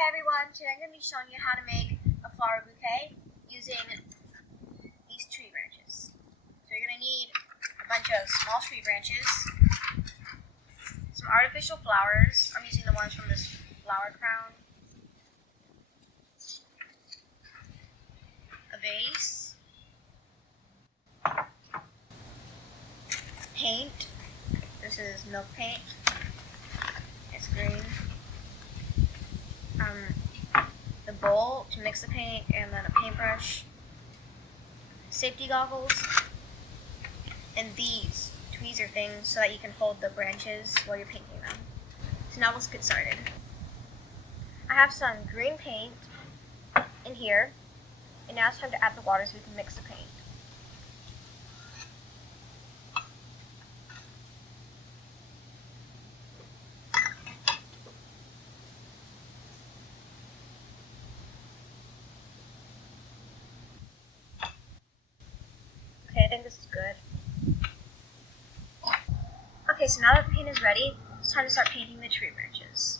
Hi everyone, today I'm going to be showing you how to make a flower bouquet using these tree branches. So you're going to need a bunch of small tree branches, some artificial flowers. I'm using the ones from this flower crown, a vase, paint. This is milk paint. It's green. The bowl to mix the paint, and then a paintbrush, safety goggles, and these tweezer things so that you can hold the branches while you're painting them. So now let's get started. I have some green paint in here, and now it's time to add the water so we can mix the paint. Okay, I think this is good. Okay, so now that the paint is ready, it's time to start painting the tree branches.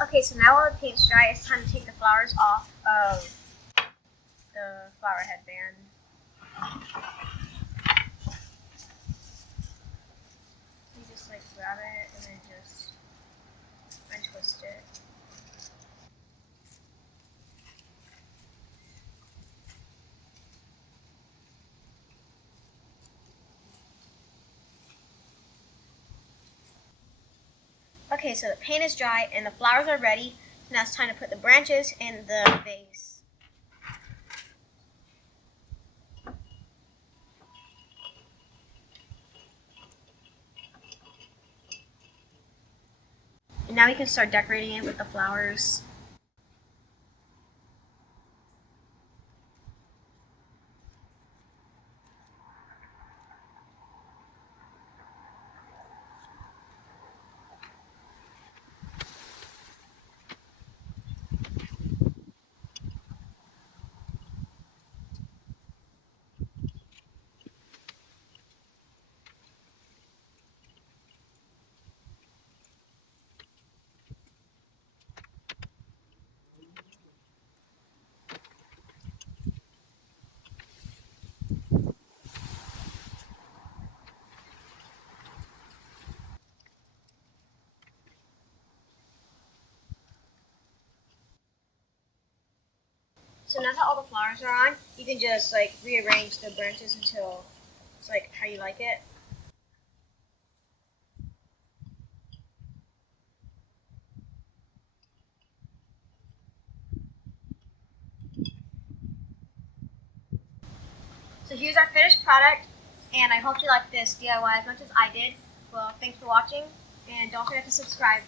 Okay, so now while the paint's dry, it's time to take the flowers off of the flower headband. You just grab it and then just untwist it. Okay, so the paint is dry and the flowers are ready. Now it's time to put the branches in the vase. And now we can start decorating it with the flowers. So now that all the flowers are on, you can just rearrange the branches until it's how you like it. So here's our finished product, and I hope you like this DIY as much as I did. Well, thanks for watching, and don't forget to subscribe.